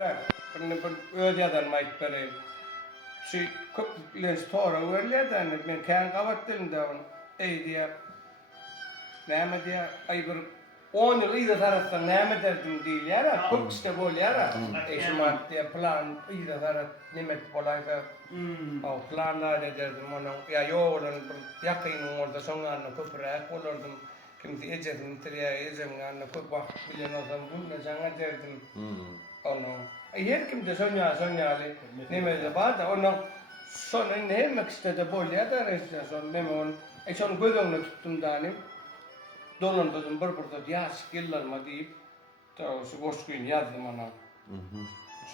Bunu ödeyden mayıp vereyim. Şu köpükleş tora öğreleden ben kendi kavattım da onu. Ey diye. Neyme diye ay bir 10 yıl iyi de taraftan neyme derdim değil ya. Köp işte böyle ya. Eşmat diye plan iyi de taraf nimet olaysa. O planlar ederdim onu. Ya yoğuran bir yakayım orada sonra köprek olurdum. Kimse ecedim triye ecem yanına köp vakit bilen olsam bunu sana derdim. Onu. Her kimde sonyalı nemede var da onun sonra ne demek istedi böyle da işte son ne onu son gözümle tuttum da hani dolandım bir ya skillerma deyip da şu boş gün yazdım ona.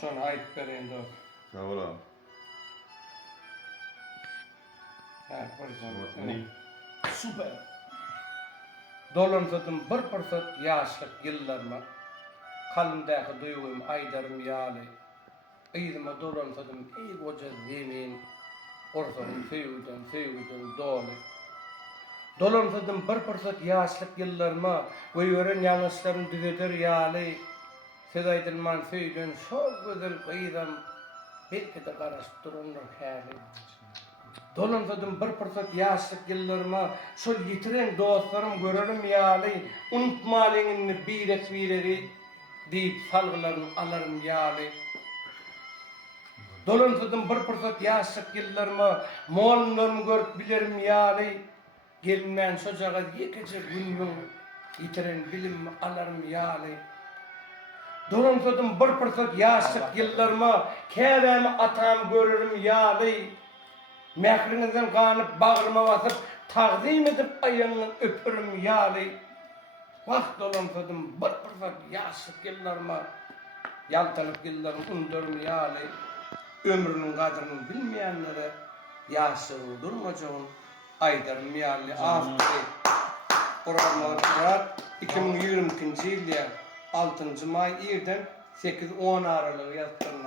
Sonra ayıp vereyim de. Sağ ol abi. Ha, Ne? Süper. Dolandım bir fırsat yaşlık yıllarıma. Kalımdaki duyguum aydarım yâli. Eydime dolansadım ey koca zemin. Ortadan feyuden dolu. Dolansadım bir fırsat yaşlık yıllarıma. Ve yören yanlışlarım düzetir yâli. Sedaydırman feyuden çok güzel kıydam. Belki de karıştırılır hâli. Dolansadım bir fırsat yaşlık yıllarıma. Şol yitiren dostlarım görerim yâli. Unutmalıyım bileri. Deyip salgılarını alırım yâli. Dolansadım bir fırsat yaşlık yıllarıma, moğollarımı görüp bilirim yâli. Gelmeyen socağa yekece günüm, yitiren bilim alırım yâli. Dolansadım bir fırsat yaşlık yıllarıma, kevemi atam görürüm yâli. Mehrinizden kanıp bağrıma basıp, takdim edip ayağını öpürüm yâli. Vakt dolansadım bir fırsat yaşlık yıllarıma, yaltanıp yıllarım undurum yâli. Ömrünün kadrını bilmeyenlere yaşlı durmacağım aydarım yâli. Afiyet. Murat 2022 yıl 6. May 7'den 8-10 aralığı yattırın.